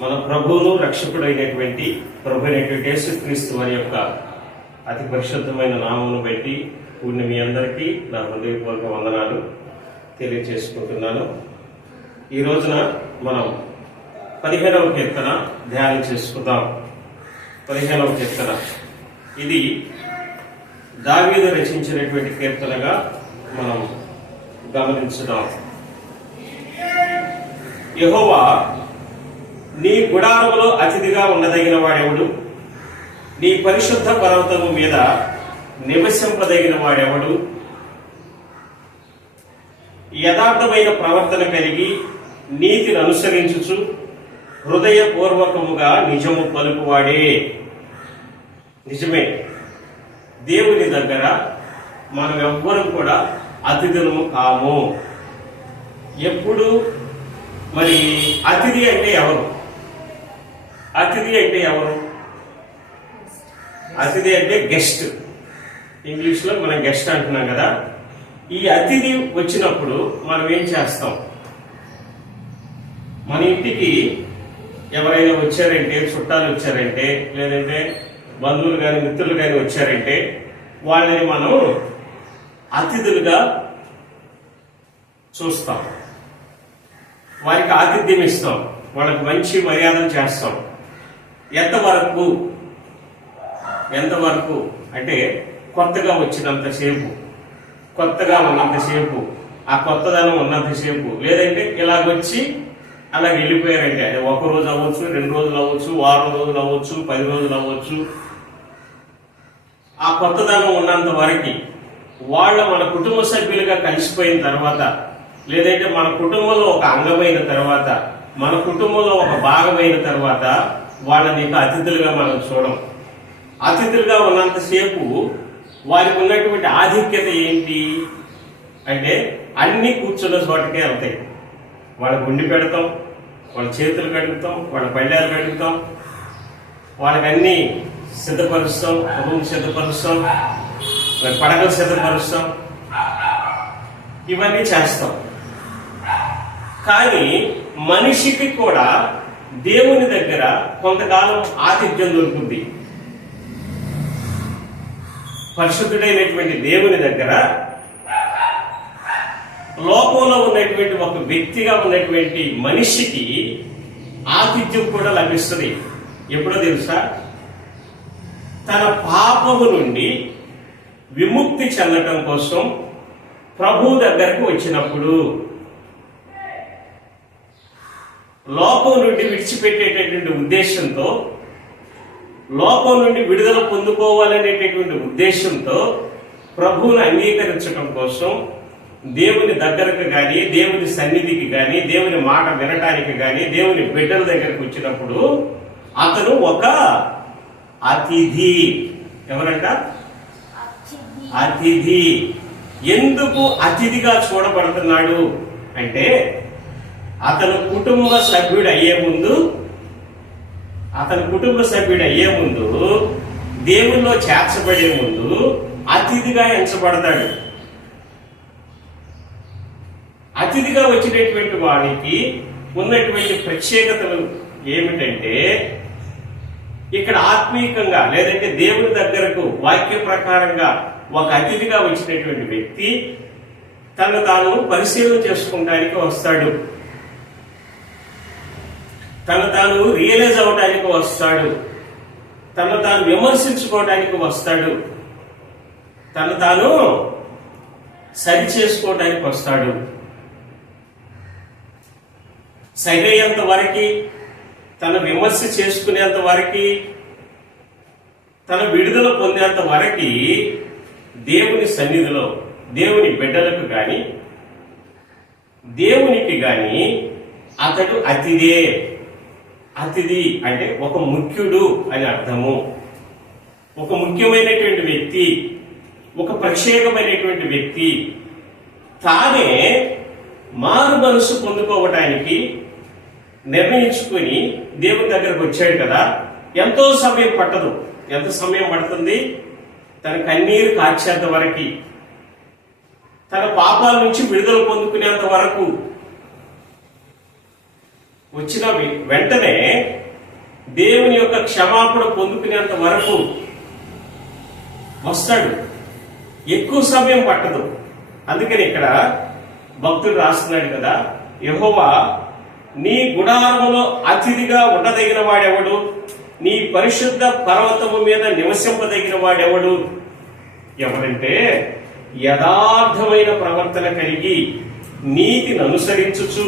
మన ప్రభువును రక్షకుడైనటువంటి యేసుక్రీస్తు వారి యొక్క అతి పరిశుద్ధమైన నామమును బట్టి కూడిన మీ అందరికీ నా హృదయపూర్వక వందనాలు తెలియజేసుకుంటున్నాను. ఈ రోజున మనం 15వ కీర్తన ధ్యానం చేసుకుందాం. 15వ కీర్తన ఇది దావీదు రచించినటువంటి కీర్తనగా మనం గమనించుదాం. యెహోవా, నీ గుడారములో అతిథిగా ఉండదగిన వాడెవడు? నీ పరిశుద్ధ పర్వతము మీద నివసింపదగిన వాడెవడు? యథార్థమైన ప్రవర్తన కలిగి నీతిని అనుసరించుచు హృదయపూర్వకముగా నిజము పలుకువాడే. నిజమే, దేవుని దగ్గర మనం ఎవ్వరం కూడా అతిథులము కాము. ఎప్పుడు మరి అతిథి అంటే ఎవరు? అతిథి అంటే ఎవరు? అతిథి అంటే గెస్ట్. ఇంగ్లీష్ లో మనం గెస్ట్ అంటున్నాం కదా. ఈ అతిథి వచ్చినప్పుడు మనం ఏం చేస్తాం? మన ఇంటికి ఎవరైనా వచ్చారంటే, చుట్టాలు వచ్చారంటే, లేదంటే బంధువులు కానీ మిత్రులు కానీ వచ్చారంటే వాళ్ళని మనం అతిథులుగా చూస్తాం. వారికి ఆతిథ్యం ఇస్తాం, వాళ్ళకి మంచి మర్యాదలు చేస్తాం. ఎంతవరకు అంటే కొత్తగా వచ్చినంతసేపు, కొత్తగా ఉన్నంతసేపు, ఆ కొత్తదనం ఉన్నంతసేపు. లేదంటే ఇలాగొచ్చి అలా వెళ్ళిపోయారంటే, అది 1 రోజు అవ్వచ్చు, 2 రోజులు అవ్వచ్చు, 6 రోజులు అవ్వచ్చు, 10 రోజులు అవ్వచ్చు. ఆ కొత్తదనం ఉన్నంత వరకు వాళ్ళ మన కుటుంబ సభ్యులుగా కలిసిపోయిన తర్వాత, లేదంటే మన కుటుంబంలో ఒక అంగమైన తర్వాత, మన కుటుంబంలో ఒక భాగమైన తర్వాత వాళ్ళని అతిథులుగా మనం చూడం. అతిథులుగా ఉన్నంతసేపు వారికి ఉన్నటువంటి ఆధిక్యత ఏంటి అంటే అన్ని కూర్చున్న చోటకే వెళ్తాయి. వాళ్ళ గుండి పెడతాం, వాళ్ళ చేతులు కడుగుతాం, వాళ్ళ పళ్ళాలు కడుగుతాం, వాళ్ళకన్నీ సిద్ధపరుస్తాం, రూమ్ సిద్ధపరుస్తాం, పడకలు సిద్ధపరుస్తాం, ఇవన్నీ చేస్తాం. కానీ మనిషికి కూడా దేవుని దగ్గర కొంతకాలం ఆతిథ్యం దొరుకుతుంది. పరిశుద్ధుడైనటువంటి దేవుని దగ్గర లోకంలో ఉన్నటువంటి ఒక వ్యక్తిగా ఉన్నటువంటి మనిషికి ఆతిథ్యం కూడా లభిస్తుంది. ఎప్పుడో తెలుసా? తన పాపము నుండి విముక్తి చెందటం కోసం ప్రభువు దగ్గరకు వచ్చినప్పుడు, లోకం నుండి విడిచిపెట్టేటటువంటి ఉద్దేశంతో, లోకం నుండి విడుదల పొందుకోవాలనేటటువంటి ఉద్దేశంతో ప్రభువును అంగీకరించడం కోసం దేవుని దగ్గరకు కానీ, దేవుని సన్నిధికి కానీ, దేవుని మాట వినటానికి కానీ, దేవుని బిడ్డల దగ్గరకు వచ్చినప్పుడు అతను ఒక అతిథి. ఎవరంట? అతిథి. ఎందుకు అతిథిగా చూడబడుతున్నాడు అంటే, అతను కుటుంబ సభ్యుడు అయ్యే ముందు, దేవుల్లో చేర్చబడే ముందు అతిథిగా ఎంచబడతాడు. అతిథిగా వచ్చినటువంటి వాడికి ఉన్నటువంటి ప్రత్యేకతలు ఏమిటంటే, ఇక్కడ ఆత్మీయంగా లేదంటే దేవుని దగ్గరకు వాక్య ప్రకారంగా ఒక అతిథిగా వచ్చినటువంటి వ్యక్తి తను తాను పరిశీలన చేసుకోవడానికి వస్తాడు, తను తాను రియలైజ్ అవడానికి వస్తాడు, తను తాను విమర్శించుకోవడానికి వస్తాడు, తను తాను సరి చేసుకోవడానికి వస్తాడు. సరైనంత వరకు, తన విమర్శ చేసుకునేంత వరకు, తన విడుదల పొందేంత వరకు దేవుని సన్నిధిలో దేవుని బిడ్డలకు గాని, దేవునికి గాని అతడు అతిథే. అతిథి అంటే ఒక ముఖ్యుడు అని అర్థము. ఒక ముఖ్యమైనటువంటి వ్యక్తి, ఒక ప్రత్యేకమైనటువంటి వ్యక్తి. తానే మారు మనసు పొందుకోవటానికి నిర్ణయించుకుని దేవుని దగ్గరకు వచ్చాడు కదా. ఎంతో సమయం పట్టదు. ఎంత సమయం పడుతుంది? తన కన్నీరు కార్చేంత వరకు, తన పాపాల నుంచి విడుదల పొందుకునేంత వరకు, వచ్చిన వెంటనే దేవుని యొక్క క్షమాపణ పొందుకునేంత వరకు వస్తాడు. ఎక్కువ సమయం పట్టదు. అందుకని ఇక్కడ భక్తుడు రాస్తున్నాడు కదా, యెహోవా నీ గుడారములో అతిథిగా ఉండదగిన వాడెవడు, నీ పరిశుద్ధ పర్వతము మీద నివసింపదగిన వాడెవడు? ఎవరంటే యథార్థమైన ప్రవర్తన కలిగి నీతిని అనుసరించుచు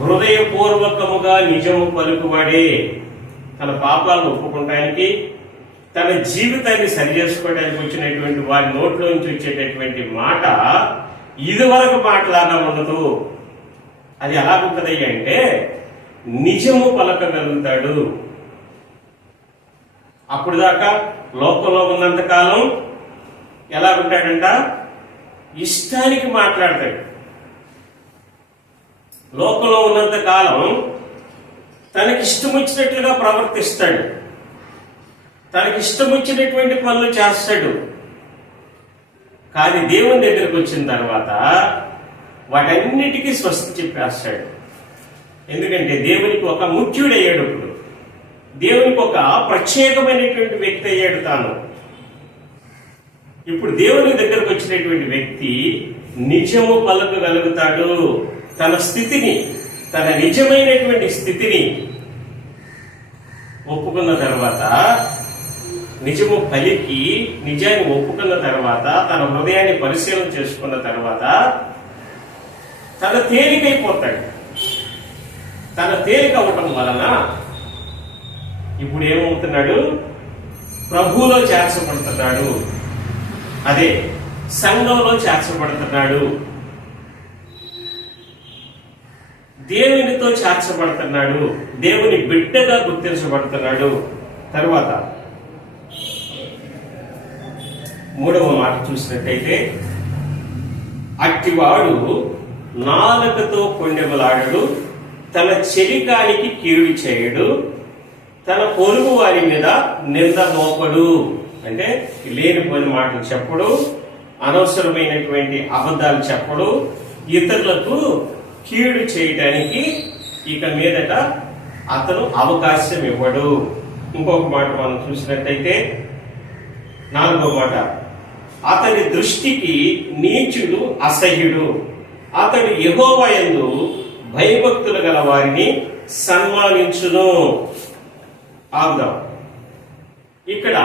హృదయపూర్వకముగా నిజము పలుకువాడే. తన పాపాలను ఒప్పుకోవడానికి, తన జీవితాన్ని సరిచేసుకోవడానికి వచ్చినటువంటి వారి నోట్లో నుంచి వచ్చేటటువంటి మాట ఇదివరకు మాటలాగా ఉండదు. అది ఎలాగుంటదయ్యా అంటే నిజము పలకగలుగుతాడు. అప్పుడు దాకా లోకంలో ఉన్నంత కాలం ఎలా ఉంటాడంట? ఇష్టానికి మాట్లాడతాడు. లోకంలో ఉన్నంత కాలం తనకిష్టం వచ్చినట్లుగా ప్రవర్తిస్తాడు, తనకిష్టం వచ్చినటువంటి పనులు చేస్తాడు. కానీ దేవుని దగ్గరకు వచ్చిన తర్వాత వాటన్నిటికీ స్వస్తి చెప్పేస్తాడు. ఎందుకంటే దేవునికి ఒక ముఖ్యుడయ్యాడు. ఇప్పుడు దేవునికి ఒక ప్రత్యేకమైనటువంటి వ్యక్తి అయ్యాడు తాను. ఇప్పుడు దేవుని దగ్గరకు వచ్చినటువంటి వ్యక్తి నిజము పలకగలుగుతాడు. తన స్థితిని, తన నిజమైనటువంటి స్థితిని ఒప్పుకున్న తర్వాత, నిజము పలికి నిజాన్ని ఒప్పుకున్న తర్వాత, తన హృదయాన్ని పరిశీలన చేసుకున్న తర్వాత తన తేలికైపోతాడు. తన తేలిక అవ్వటం వలన ఇప్పుడు ఏమవుతున్నాడు? ప్రభువులో చేర్చబడుతున్నాడు. అదే సంఘంలో చేర్చబడుతున్నాడు, దేవునితో చేర్చబడుతున్నాడు, దేవుని బిడ్డగా గుర్తించబడుతున్నాడు. తరువాత 3వ మాట చూసినట్టయితే, అట్టివాడు నాలుకతో కొండెమలాడడు, తన చెలికానికి కీడు చేయడు, తన పొరుగు వారి మీద నింద మోపడు. అంటే లేనిపోయిన మాటలు చెప్పడు, అనవసరమైనటువంటి అబద్ధాలు చెప్పడు, ఇతరులకు కీడు చేయడానికి ఇక మీదట అతను అవకాశం ఇవ్వడు. ఇంకొక మాట మనం చూసినట్టయితే 4వ మాట, అతని దృష్టికి నీచుడు అసహ్యుడు, అతడు యెహోవా యందు భయభక్తులు గల వారిని సన్మానించును. ఆగుదాం. ఇక్కడ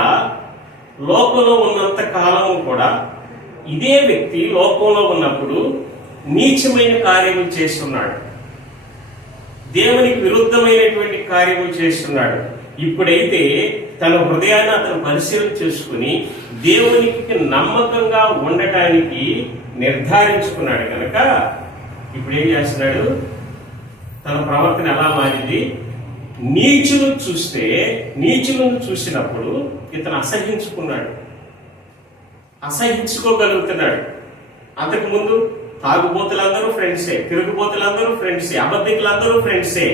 లోకంలో ఉన్నంత కాలం కూడా ఇదే వ్యక్తి లోకంలో ఉన్నప్పుడు నీచమైన కార్యములు చేస్తున్నాడు, దేవునికి విరుద్ధమైనటువంటి కార్యములు చేస్తున్నాడు. ఇప్పుడైతే తన హృదయాన్ని అతను పరిశీలన చేసుకుని దేవునికి నమ్మకంగా ఉండటానికి నిర్ధారించుకున్నాడు కనుక ఇప్పుడు ఏం చేస్తున్నాడు? తన ప్రవర్తన ఎలా మారింది? నీచులను చూసినప్పుడు ఇతను అసహించుకున్నాడు, అసహించుకోగలుగుతున్నాడు. అంతకు ముందు తాగుబోతులందరూ ఫ్రెండ్సే, తిరుగుబోతులందరూ ఫ్రెండ్సే, అబద్ధికులందరూ ఫ్రెండ్సే,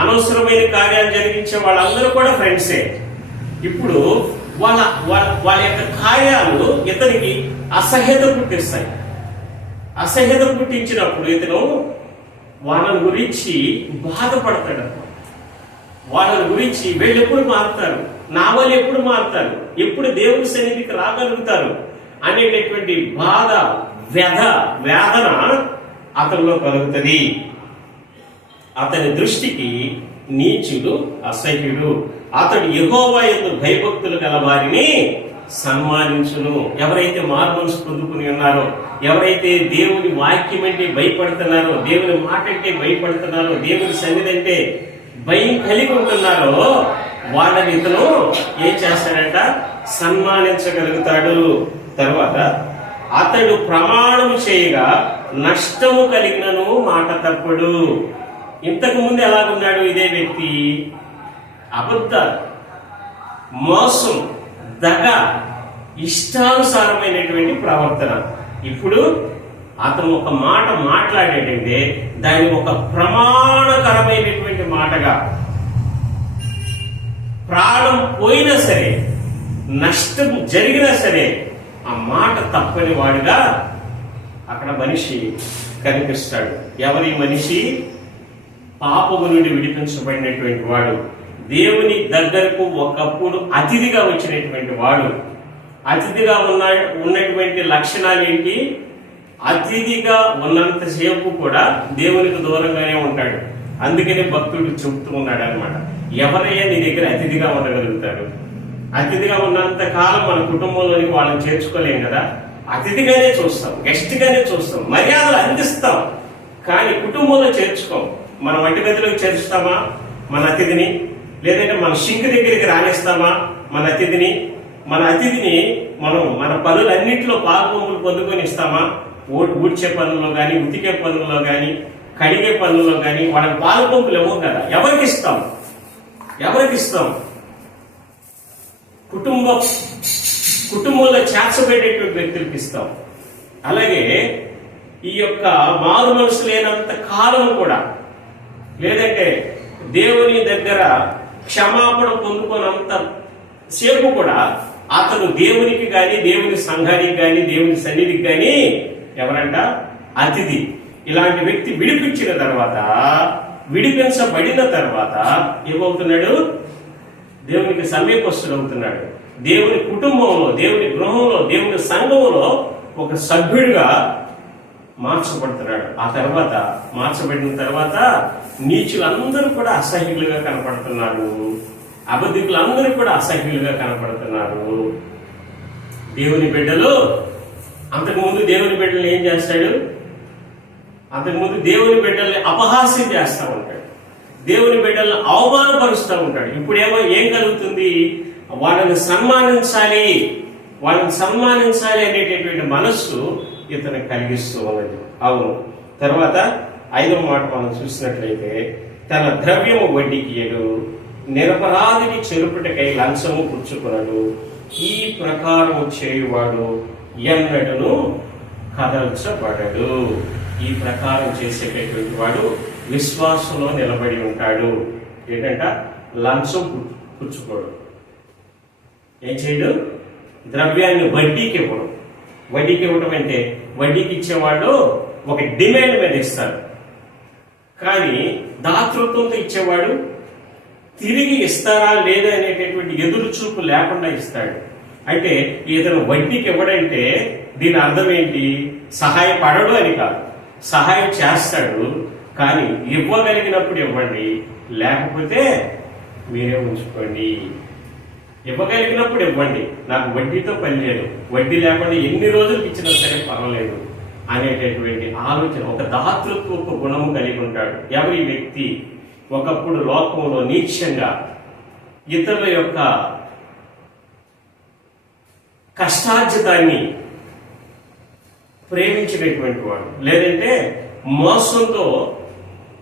అనవసరమైన కార్యాలు జరిగించే వాళ్ళందరూ కూడా ఫ్రెండ్సే. ఇప్పుడు వాళ్ళ యొక్క కార్యాలు ఇతనికి అసహ్యత పుట్టిస్తాయి. అసహ్యత పుట్టించినప్పుడు ఇతను వాళ్ళని గురించి బాధపడతాడు. వాళ్ళని గురించి వీళ్ళు ఎప్పుడు మారుతారు, నా వాళ్ళు ఎప్పుడు మారుతారు, ఎప్పుడు దేవుని సన్నిధికి రాగలుగుతారు అనేటటువంటి బాధ, వేదన అతనిలో కలుగుతుంది. అతని దృష్టికి నీచుడు అసహ్యుడు, అతడు యెహోవా యందు భయభక్తులు గల వారిని సన్మానించును. ఎవరైతే మారుమనసు పొందుకుని ఉన్నారో, ఎవరైతే దేవుని వాక్యం అంటే భయపడుతున్నారో, దేవుని మాట అంటే భయపడుతున్నారో, దేవుని సన్నిధి అంటే భయం కలిగి ఉంటున్నారో వాళ్ళని ఇతను ఏం చేస్తాడంట? సన్మానించగలుగుతాడు. తర్వాత అతడు ప్రమాణము చేయగా నష్టము కలిగినను మాట తప్పడు. ఇంతకు ముందు ఎలాగున్నాడు ఇదే వ్యక్తి? అబద్ధాలు, మోసం, దగ, ఇష్టానుసారమైనటువంటి ప్రవర్తన. ఇప్పుడు అతను ఒక మాట మాట్లాడేటంటే దాన్ని ఒక ప్రమాణకరమైనటువంటి మాటగా, ప్రాణం పోయినా సరే, నష్టం జరిగినా సరే ఆ మాట తప్పని వాడుగా అక్కడ మనిషి కనిపిస్తాడు. ఎవరి మనిషి? పాపము నుండి విడిపించబడినటువంటి వాడు, దేవుని దగ్గరకు ఒకప్పుడు అతిథిగా వచ్చినటువంటి వాడు. అతిథిగా ఉన్నటువంటి లక్షణాలు ఏంటి? అతిథిగా ఉన్నంతసేపు కూడా దేవునికి దూరంగానే ఉంటాడు. అందుకని భక్తుడు చెబుతూ ఉన్నాడు అనమాట, ఎవరయ్యా నీ దగ్గర అతిథిగా ఉండగలుగుతాడు? అతిథిగా ఉన్నంత కాలం మన కుటుంబంలోనికి వాళ్ళని చేర్చుకోలేం కదా. అతిథిగానే చూస్తాం, గెస్ట్ గానే చూస్తాం, మర్యాదలు అందిస్తాం, కానీ కుటుంబంలో చేర్చుకోం. మన వంటి గదిలోకి చేర్చుతామా మన అతిథిని? లేదంటే మన సింక్ దగ్గరికి రాణిస్తామా మన అతిథిని? మన అతిథిని మనం మన పనులన్నింటిలో పాల్గొంపులు పొందుకొని ఇస్తామా? ఊడ్చే పనుల్లో కానీ, ఉతికే పనుల్లో కానీ, కడిగే పనుల్లో కానీ వాళ్ళకి పాల్గొంపులు ఇవ్వం కదా. ఎవరికి ఇస్తాం? కుటుంబంలో చేర్చబడేటువంటి వ్యక్తులకి ఇస్తాం. అలాగే ఈ యొక్క మారు మనసు లేనంత కాలం కూడా, లేదంటే దేవుని దగ్గర క్షమాపణ పొందుకున్నంత సేపు కూడా అతను దేవునికి గాని, దేవుని సంఘానికి గాని, దేవుని సన్నిధికి గాని ఎవరంట? అతిథి. ఇలాంటి వ్యక్తి విడిపించబడిన తర్వాత ఏమవుతున్నాడు? దేవునికి సమీపస్తుడు అవుతున్నాడు. దేవుని కుటుంబంలో, దేవుని గృహంలో, దేవుని సంఘంలో ఒక సభ్యుడిగా మార్చబడుతున్నాడు. ఆ తర్వాత మార్చబడిన తర్వాత నీచులందరూ కూడా అసహ్యులుగా కనపడుతున్నారు, అబద్ధికులందరూ కూడా అసహ్యులుగా కనపడుతున్నారు. దేవుని బిడ్డలు అంతకుముందు దేవుని బిడ్డలు ఏం చేస్తాడు? అంతకుముందు దేవుని బిడ్డల్ని అపహాస్యం చేస్తూ ఉంటాడు, దేవుని బిడ్డల్ని అవమానపరుస్తూ ఉంటాడు. ఇప్పుడేమో ఏం కలుగుతుంది? వాళ్ళని సన్మానించాలి అనేటటువంటి మనస్సు ఇతను కలిగిస్తూ ఉన్నది. అవును. తర్వాత 5వ మాట మనం చూసినట్లయితే, తన ద్రవ్యము వడ్డీకి ఇయ్యడు, నిరపరాధిని చెరుపుటకై లంచము పుచ్చుకొనడు, ఈ ప్రకారము చేయువాడు ఎన్నడను కదల్చబడడు. ఈ ప్రకారం చేసేటటువంటి వాడు విశ్వాసంలో నిలబడి ఉంటాడు. ఏంటంట? లంచం పుచ్చుకోడు. ఏం చేయడు? ద్రవ్యాన్ని వడ్డీకి ఇవ్వడం. వడ్డీకి ఇవ్వడం అంటే, వడ్డీకి ఇచ్చేవాళ్ళు ఒక డిమాండ్ మీద ఇస్తారు, కానీ దాతృత్వంతో ఇచ్చేవాడు తిరిగి ఇస్తారా లేదా అనేటటువంటి ఎదురు చూపు లేకుండా ఇస్తాడు. అయితే ఇతను వడ్డీకి ఇవ్వడంటే దీని అర్థం ఏంటి? సహాయపడడు అని కాదు, సహాయం చేస్తాడు, కానీ ఇవ్వగలిగినప్పుడు ఇవ్వండి, లేకపోతే మీరే ఉంచుకోండి. ఇవ్వగలిగినప్పుడు ఇవ్వండి, నాకు వడ్డీతో పని లేదు, వడ్డీ లేకుండా ఎన్ని రోజులు ఇచ్చినా సరే పర్వాలేదు అనేటటువంటి ఆలోచన, ఒక దాతృత్వపు గుణము కలిగి ఉంటాడు. ఎవరి వ్యక్తి ఒకప్పుడు లోకంలో నీచంగా ఇతరుల యొక్క కష్టార్జితాన్ని ప్రేమించినటువంటి వాడు, లేదంటే మోసంతో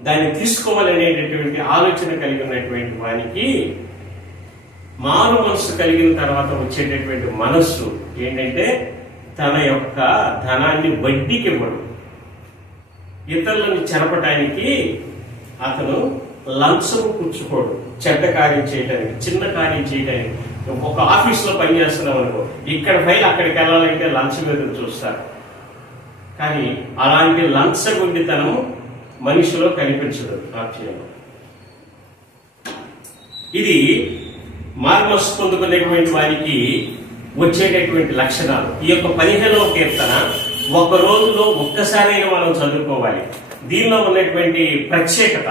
దాన్ని తీసుకోవాలనేటటువంటి ఆలోచన కలిగి ఉన్నటువంటి వానికి మారు మనస్సు కలిగిన తర్వాత వచ్చేటటువంటి మనస్సు ఏంటంటే, తన యొక్క ధనాన్ని వడ్డీకి ఇవ్వడు. ఇతరులను చెరపటానికి అతను లంచము పుచ్చుకోడు. చెడ్డ కార్యం చేయడానికి, చిన్న కార్యం చేయడానికి. ఒక ఆఫీస్లో పనిచేస్తున్నాం అనుకో, ఇక్కడ ఫైల్ అక్కడికి వెళ్ళాలంటే లంచం ఎదురు చూస్తారు, కానీ అలాంటి లంచగొండితనం మనిషిలో కనిపించదు. ఆశ్చర్యం. ఇది మార్మస్ పొందుకునేటువంటి వారికి వచ్చేటటువంటి లక్షణాలు. ఈ యొక్క 15వ కీర్తన ఒక రోజులో ఒక్కసారైనా మనం చదువుకోవాలి. దీనిలో ఉన్నటువంటి ప్రత్యేకత